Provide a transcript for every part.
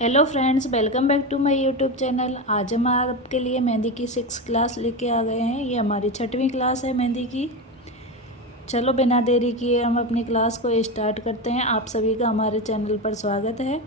Hello friends, welcome back to my YouTube channel. आज हम आपके लिए मेहंदी की 6 क्लास लेके आ गए हैं। ये हमारी 6वीं क्लास है मेहंदी की। चलो बिना देरी किए हम अपनी क्लास को स्टार्ट करते हैं। आप सभी का हमारे चैनल पर स्वागत है।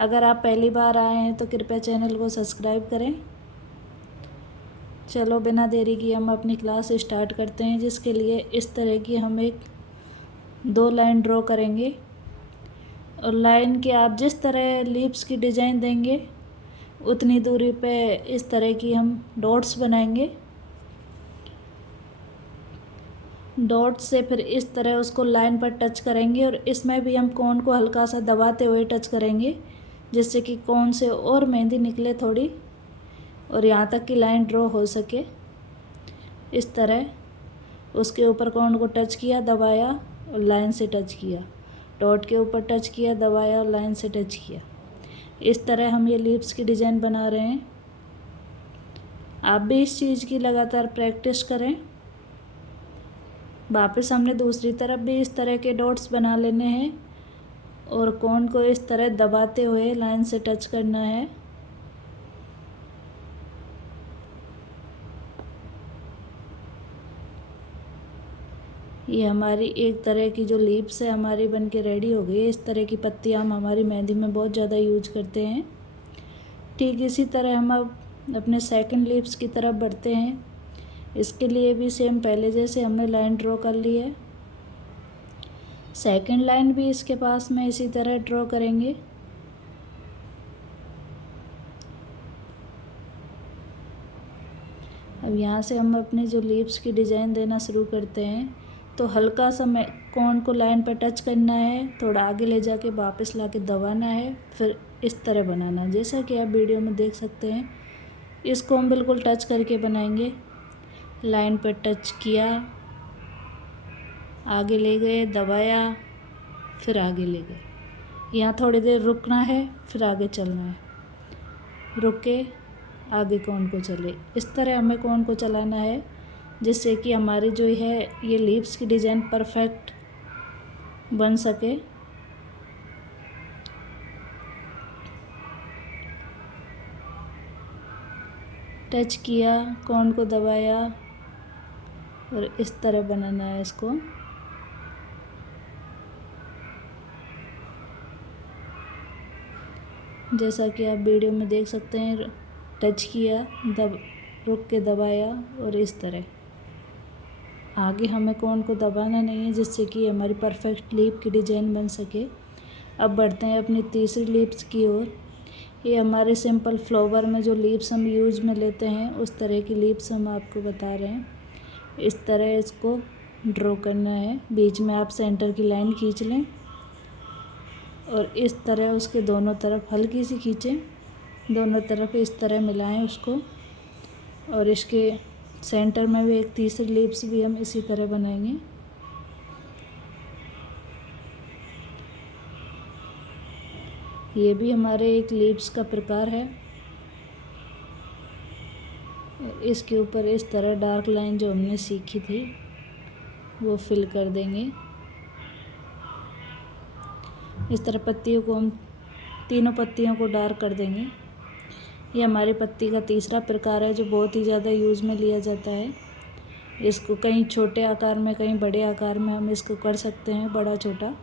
अगर आप पहली बार आए हैं तो कृपया चैनल को सब्सक्राइब करें। चलो बिना देरी किए हम अपनी क्लास स्टार्ट करते हैं, जिसके लिए इस तरह की हम एक 2 लाइन ड्रॉ करेंगे और लाइन के आप जिस तरह लीव्स की डिज़ाइन देंगे उतनी दूरी पे इस तरह की हम डॉट्स बनाएंगे। डॉट से फिर इस तरह उसको लाइन पर टच करेंगे और इसमें भी हम कोन को हल्का सा दबाते हुए टच करेंगे, जिससे कि कोन से और मेहंदी निकले थोड़ी और यहाँ तक की लाइन ड्रॉ हो सके। इस तरह उसके ऊपर कोन को टच किया, दबाया और लाइन से टच किया, डॉट के ऊपर टच किया, दबाया और लाइन से टच किया। इस तरह हम ये लीव्स की डिज़ाइन बना रहे हैं। आप भी इस चीज़ की लगातार प्रैक्टिस करें। वापस हमने दूसरी तरफ भी इस तरह के डॉट्स बना लेने हैं और कोन को इस तरह दबाते हुए लाइन से टच करना है। ये हमारी एक तरह की जो लीव्स है हमारी बन के रेडी हो गई है। इस तरह की पत्तियाँ हम हमारी मेहंदी में बहुत ज़्यादा यूज करते हैं। ठीक इसी तरह हम अब अपने सेकंड लीव्स की तरफ बढ़ते हैं। इसके लिए भी सेम पहले जैसे हमने लाइन ड्रॉ कर ली है, सेकंड लाइन भी इसके पास में इसी तरह ड्रॉ करेंगे। अब यहाँ से हम अपने जो लीव्स की डिज़ाइन देना शुरू करते हैं, तो हल्का सा कोन को लाइन पर टच करना है, थोड़ा आगे ले जाके वापस ला के दबाना है, फिर इस तरह बनाना। जैसा कि आप वीडियो में देख सकते हैं, इसको हम बिल्कुल टच करके बनाएंगे। लाइन पर टच किया, आगे ले गए, दबाया, फिर आगे ले गए। यहाँ थोड़ी देर रुकना है, फिर आगे चलना है, रुक के आगे कोन को चले। इस तरह हमें कोन को चलाना है, जिससे कि हमारी जो है ये लीव्स की डिज़ाइन परफेक्ट बन सके। टच किया, कोन को दबाया और इस तरह बनाना है इसको। जैसा कि आप वीडियो में देख सकते हैं, टच किया, रुक के दबाया और इस तरह। आगे हमें कोन को दबाना नहीं है, जिससे कि हमारी परफेक्ट लीफ की डिज़ाइन बन सके। अब बढ़ते हैं अपनी तीसरी लीव्स की ओर। ये हमारे सिंपल फ्लावर में जो लीव्स हम यूज में लेते हैं, उस तरह की लीव्स हम आपको बता रहे हैं। इस तरह इसको ड्रॉ करना है। बीच में आप सेंटर की लाइन खींच लें और इस तरह उसके दोनों तरफ हल्की सी खींचें, दोनों तरफ इस तरह मिलाएं उसको। और इसके सेंटर में भी एक तीसरी लीव्स भी हम इसी तरह बनाएंगे। ये भी हमारे एक लीव्स का प्रकार है। इसके ऊपर इस तरह डार्क लाइन जो हमने सीखी थी वो फिल कर देंगे। इस तरह पत्तियों को हम तीनों पत्तियों को डार्क कर देंगे। ये हमारी पत्ती का तीसरा प्रकार है, जो बहुत ही ज़्यादा यूज़ में लिया जाता है। इसको कहीं छोटे आकार में, कहीं बड़े आकार में हम इसको कर सकते हैं, बड़ा छोटा।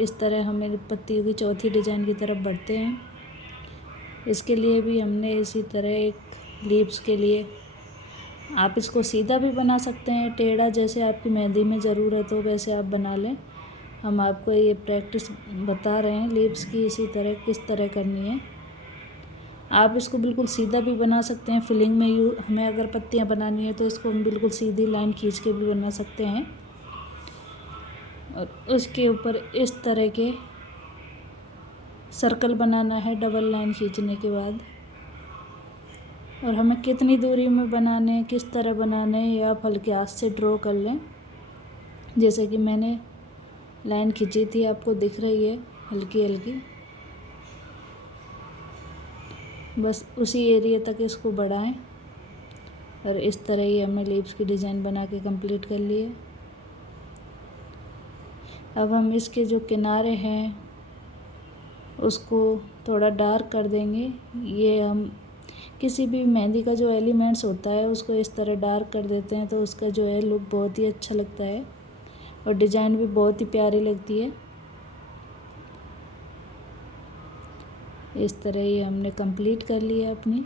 इस तरह हमें पत्तियों की चौथी डिज़ाइन की तरफ बढ़ते हैं। इसके लिए भी हमने इसी तरह एक लीव्स के लिए आप इसको सीधा भी बना सकते हैं, टेढ़ा, जैसे आपकी मेहंदी में ज़रूरत हो वैसे आप बना लें। हम आपको ये प्रैक्टिस बता रहे हैं लीव्स की इसी तरह किस तरह करनी है। आप इसको बिल्कुल सीधा भी बना सकते हैं। फिलिंग में हमें अगर पत्तियां बनानी है तो इसको हम बिल्कुल सीधी लाइन खींच के भी बना सकते हैं। और उसके ऊपर इस तरह के सर्कल बनाना है डबल लाइन खींचने के बाद। और हमें कितनी दूरी में बनाने हैं, किस तरह बनाने हैं, ये आप हल्के हाथ से ड्रॉ कर लें। जैसे कि मैंने लाइन खींची थी, आपको दिख रही है हल्की हल्की। बस उसी एरिया तक इसको बढ़ाएं और इस तरह ही हमने लीव्स की डिज़ाइन बना के कंप्लीट कर लिए। अब हम इसके जो किनारे हैं उसको थोड़ा डार्क कर देंगे। ये हम किसी भी मेहंदी का जो एलिमेंट्स होता है उसको इस तरह डार्क कर देते हैं तो उसका जो है लुक बहुत ही अच्छा लगता है और डिज़ाइन भी बहुत ही प्यारी लगती है। इस तरह ये हमने कंप्लीट कर लिया अपनी।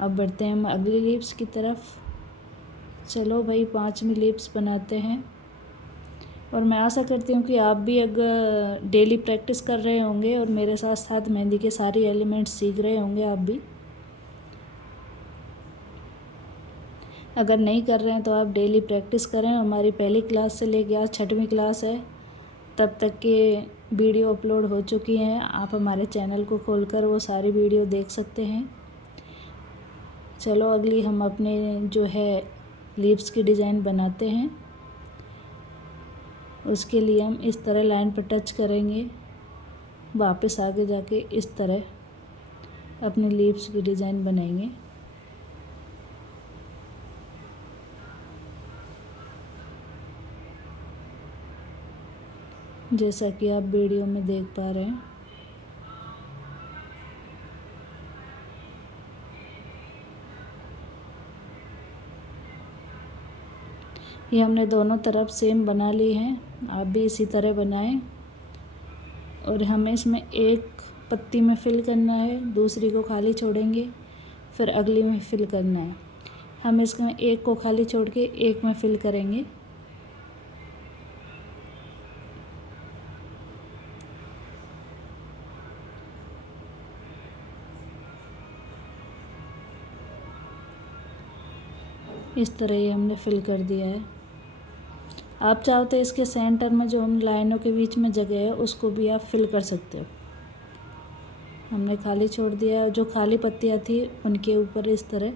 अब बढ़ते हैं हम अगली लीव्स की तरफ। चलो भाई 5वीं लीव्स बनाते हैं। और मैं आशा करती हूँ कि आप भी अगर डेली प्रैक्टिस कर रहे होंगे और मेरे साथ साथ मेहंदी के सारे एलिमेंट्स सीख रहे होंगे आप भी। अगर नहीं कर रहे हैं तो आप डेली प्रैक्टिस करें। हमारी पहली क्लास से लेके आज 6वीं क्लास है, तब तक के वीडियो अपलोड हो चुकी हैं। आप हमारे चैनल को खोलकर वो सारी वीडियो देख सकते हैं। चलो अगली हम अपने जो है लीव्स की डिज़ाइन बनाते हैं। उसके लिए हम इस तरह लाइन पर टच करेंगे, वापस आगे जाके इस तरह अपनी लीव्स की डिज़ाइन बनाएंगे। जैसा कि आप वीडियो में देख पा रहे हैं। ये हमने दोनों तरफ सेम बना ली हैं, आप भी इसी तरह बनाएं। और हमें इसमें एक पत्ती में फिल करना है, दूसरी को खाली छोड़ेंगे, फिर अगली में फिल करना है। हम इसमें एक को खाली छोड़ के एक में फिल करेंगे। इस तरह ये हमने फिल कर दिया है। आप चाहो तो इसके सेंटर में जो हम लाइनों के बीच में जगह है उसको भी आप फिल कर सकते हो। हमने खाली छोड़ दिया है। जो खाली पत्तियाँ थी उनके ऊपर इस तरह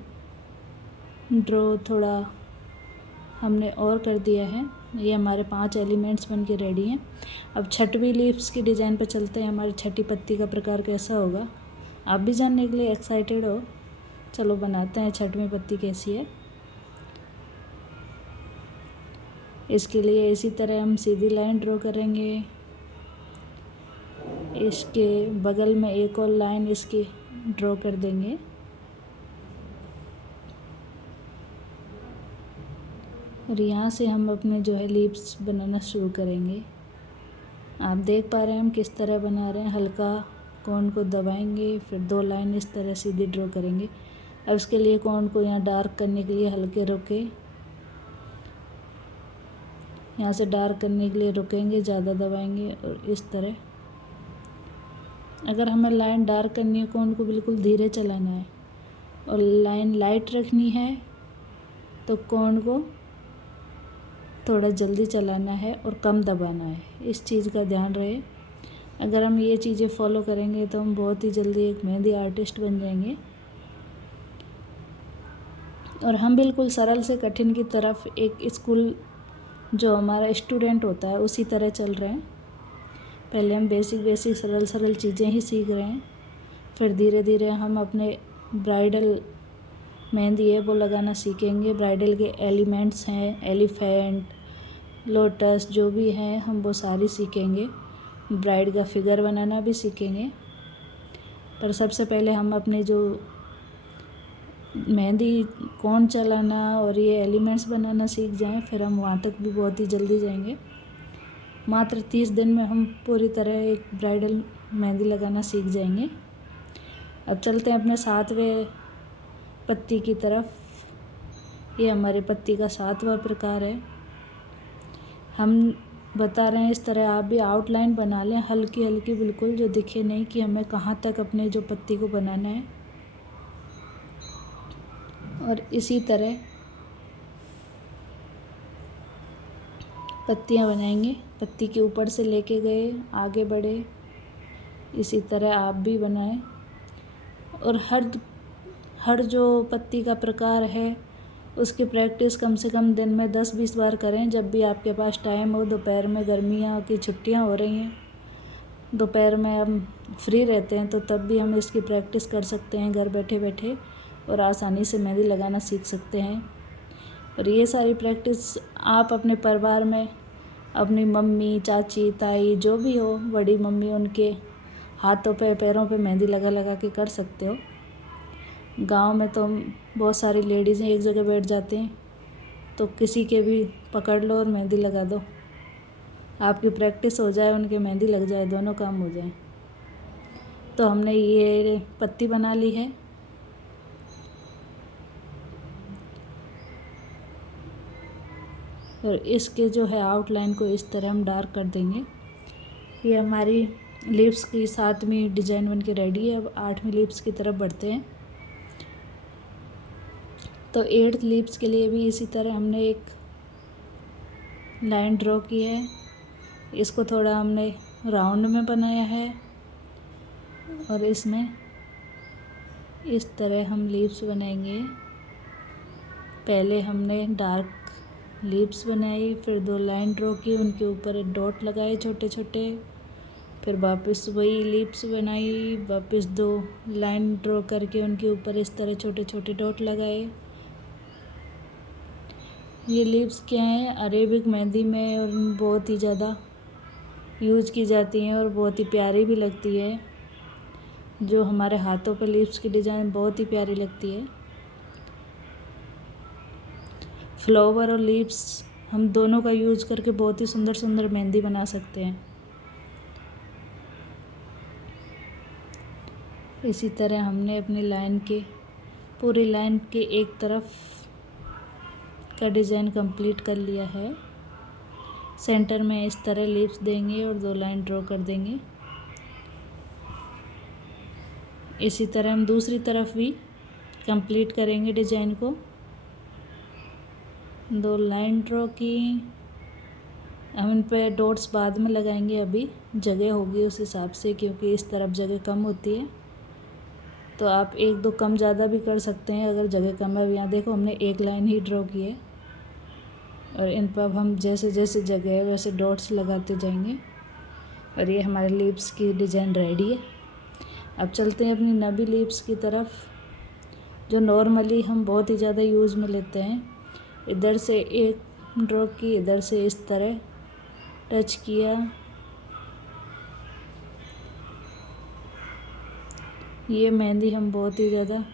ड्रॉ थोड़ा हमने और कर दिया है। ये हमारे 5 एलिमेंट्स बन के रेडी हैं। अब 6वीं लीव्स की डिज़ाइन पर चलते हैं। हमारी 6ठी पत्ती का प्रकार कैसा होगा आप भी जानने के लिए एक्साइटेड हो। चलो बनाते हैं 6वीं पत्ती कैसी है। इसके लिए इसी तरह हम सीधी लाइन ड्रॉ करेंगे। इसके बगल में एक और लाइन इसकी ड्रॉ कर देंगे। और यहाँ से हम अपने जो है लीव्स बनाना शुरू करेंगे। आप देख पा रहे हैं हम किस तरह बना रहे हैं। हल्का कोन को दबाएंगे, फिर 2 लाइन इस तरह सीधी ड्रॉ करेंगे। अब इसके लिए कोन को यहाँ डार्क करने के लिए हल्के रोके, यहाँ से डार्क करने के लिए रुकेंगे, ज़्यादा दबाएंगे और इस तरह। अगर हमें लाइन डार्क करनी है कोन को बिल्कुल धीरे चलाना है और लाइन लाइट रखनी है तो कोन को थोड़ा जल्दी चलाना है और कम दबाना है। इस चीज़ का ध्यान रहे। अगर हम ये चीज़ें फॉलो करेंगे तो हम बहुत ही जल्दी एक मेहंदी आर्टिस्ट बन जाएंगे। और हम बिल्कुल सरल से कठिन की तरफ एक स्कूल जो हमारा स्टूडेंट होता है उसी तरह चल रहे हैं। पहले हम बेसिक सरल चीज़ें ही सीख रहे हैं, फिर धीरे धीरे हम अपने ब्राइडल मेहंदी है वो लगाना सीखेंगे। ब्राइडल के एलिमेंट्स हैं, एलिफेंट, लोटस जो भी हैं हम वो सारी सीखेंगे। ब्राइड का फिगर बनाना भी सीखेंगे। पर सबसे पहले हम अपने जो मेहंदी कौन चलाना और ये एलिमेंट्स बनाना सीख जाएं, फिर हम वहाँ तक भी बहुत ही जल्दी जाएंगे। मात्र 30 दिन में हम पूरी तरह एक ब्राइडल मेहंदी लगाना सीख जाएंगे। अब चलते हैं अपने 7वें पत्ती की तरफ। ये हमारी पत्ती का 7वां प्रकार है। हम बता रहे हैं इस तरह आप भी आउटलाइन बना लें, हल्की हल्की, बिल्कुल जो दिखे नहीं कि हमें कहाँ तक अपने जो पत्ती को बनाना है। और इसी तरह पत्तियां बनाएंगे। पत्ती के ऊपर से लेके गए, आगे बढ़े। इसी तरह आप भी बनाएं। और हर जो पत्ती का प्रकार है उसकी प्रैक्टिस कम से कम दिन में 10-20 बार करें। जब भी आपके पास टाइम हो, दोपहर में गर्मियाँ की छुट्टियां हो रही हैं, दोपहर में हम फ्री रहते हैं तो तब भी हम इसकी प्रैक्टिस कर सकते हैं घर बैठे बैठे और आसानी से मेहंदी लगाना सीख सकते हैं। और ये सारी प्रैक्टिस आप अपने परिवार में अपनी मम्मी, चाची, ताई जो भी हो, बड़ी मम्मी, उनके हाथों पे पैरों पे मेहंदी लगा लगा के कर सकते हो। गांव में तो बहुत सारी लेडीज़ एक जगह बैठ जाते हैं, तो किसी के भी पकड़ लो और मेहंदी लगा दो, आपकी प्रैक्टिस हो जाए, उनके मेहंदी लग जाए, दोनों काम हो जाए। तो हमने ये पत्ती बना ली है। और इसके जो है आउटलाइन को इस तरह हम डार्क कर देंगे। ये हमारी लिप्स की 7वीं डिज़ाइन बन के रेडी है। अब 8वीं लिप्स की तरफ बढ़ते हैं। तो 8th लिप्स के लिए भी इसी तरह हमने एक लाइन ड्रॉ की है। इसको थोड़ा हमने राउंड में बनाया है और इसमें इस तरह हम लिप्स बनाएंगे। पहले हमने डार्क लिप्स बनाई, फिर 2 लाइन ड्रॉ की, उनके ऊपर डॉट लगाए छोटे छोटे, फिर वापस वही लिप्स बनाई, वापस 2 लाइन ड्रॉ करके उनके ऊपर इस तरह छोटे छोटे डॉट लगाए। ये लिप्स क्या है, अरेबिक मेहंदी में और बहुत ही ज़्यादा यूज की जाती हैं और बहुत ही प्यारी भी लगती है। जो हमारे हाथों पे लिप्स की डिज़ाइन बहुत ही प्यारी लगती है। फ्लावर और लिप्स हम दोनों का यूज करके बहुत ही सुंदर सुंदर मेहंदी बना सकते हैं। इसी तरह हमने अपनी लाइन के पूरी लाइन के एक तरफ का डिज़ाइन कंप्लीट कर लिया है। सेंटर में इस तरह लिप्स देंगे और 2 लाइन ड्रॉ कर देंगे। इसी तरह हम दूसरी तरफ भी कंप्लीट करेंगे डिज़ाइन को। 2 लाइन ड्रॉ की, हम इन पे डॉट्स बाद में लगाएंगे, अभी जगह होगी उस हिसाब से, क्योंकि इस तरफ जगह कम होती है। तो आप 1-2 कम ज़्यादा भी कर सकते हैं अगर जगह कम है। यहाँ देखो हमने 1 लाइन ही ड्रॉ की है और इन पर अब हम जैसे जैसे जगह है वैसे डॉट्स लगाते जाएंगे। और ये हमारे लिप्स की डिज़ाइन रेडी है। अब चलते हैं अपनी नबी लिप्स की तरफ, जो नॉर्मली हम बहुत ही ज़्यादा यूज़ में लेते हैं। इधर से एक ड्रॉ की, इधर से इस तरह टच किया। ये मेहंदी हम बहुत ही ज़्यादा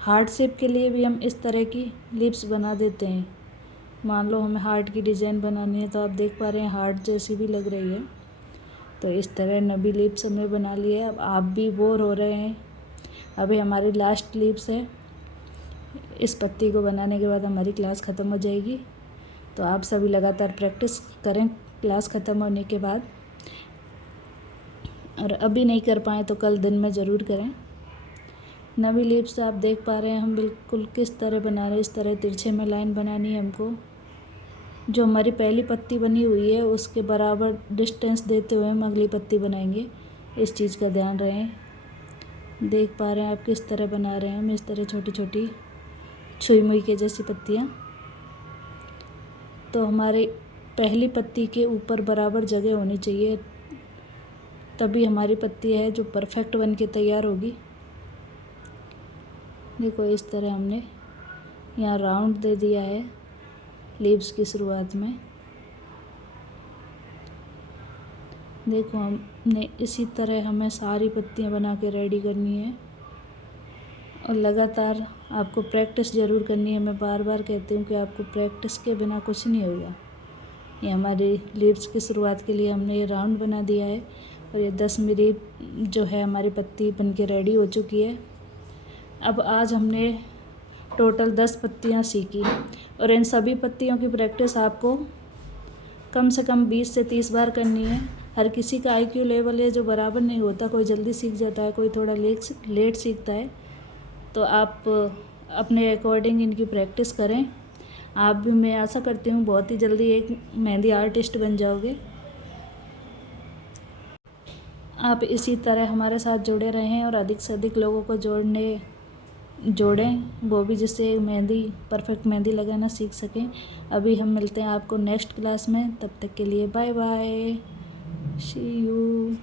हार्ट शेप के लिए भी हम इस तरह की लिप्स बना देते हैं। मान लो हमें हार्ट की डिज़ाइन बनानी है, तो आप देख पा रहे हैं हार्ट जैसी भी लग रही है। तो इस तरह नबी लिप्स हमने बना लिए। अब आप भी बोर हो रहे हैं, अभी हमारी लास्ट लिप्स है। इस पत्ती को बनाने के बाद हमारी क्लास ख़त्म हो जाएगी। तो आप सभी लगातार प्रैक्टिस करें क्लास ख़त्म होने के बाद, और अभी नहीं कर पाएँ तो कल दिन में ज़रूर करें। नवी लिप्स आप देख पा रहे हैं हम बिल्कुल किस तरह बना रहे हैं। इस तरह तिरछे में लाइन बनानी है हमको। जो हमारी पहली पत्ती बनी हुई है उसके बराबर डिस्टेंस देते हुए हम अगली पत्ती बनाएंगे। इस चीज़ का ध्यान रहे। देख पा रहे हैं आप किस तरह बना रहे हैं हम, इस तरह छोटी छोटी छुई मुई के जैसी पत्तियाँ। तो हमारी पहली पत्ती के ऊपर बराबर जगह होनी चाहिए, तभी हमारी पत्ती है जो परफेक्ट बन के तैयार होगी। देखो इस तरह हमने यहाँ राउंड दे दिया है लीव्स की शुरुआत में। देखो हमने इसी तरह हमें सारी पत्तियाँ बना के रेडी करनी है और लगातार आपको प्रैक्टिस ज़रूर करनी है। मैं बार बार कहती हूँ कि आपको प्रैक्टिस के बिना कुछ नहीं होगा। ये हमारी लीव्स की शुरुआत के लिए हमने ये राउंड बना दिया है और ये 10 मिली जो है हमारी पत्ती बन के रेडी हो चुकी है। अब आज हमने टोटल 10 पत्तियाँ सीखी और इन सभी पत्तियों की प्रैक्टिस आपको कम से कम 20 से 30 बार करनी है। हर किसी का IQ लेवल है जो बराबर नहीं होता, कोई जल्दी सीख जाता है, कोई थोड़ा लेट सीखता है। तो आप अपने अकॉर्डिंग इनकी प्रैक्टिस करें। आप भी, मैं आशा करती हूँ, बहुत ही जल्दी एक मेहंदी आर्टिस्ट बन जाओगे। आप इसी तरह हमारे साथ जुड़े रहें और अधिक से अधिक लोगों को जोड़ें, वो भी जिससे मेहंदी परफेक्ट मेहंदी लगाना सीख सकें। अभी हम मिलते हैं आपको नेक्स्ट क्लास में, तब तक के लिए बाय बाय, सी यू।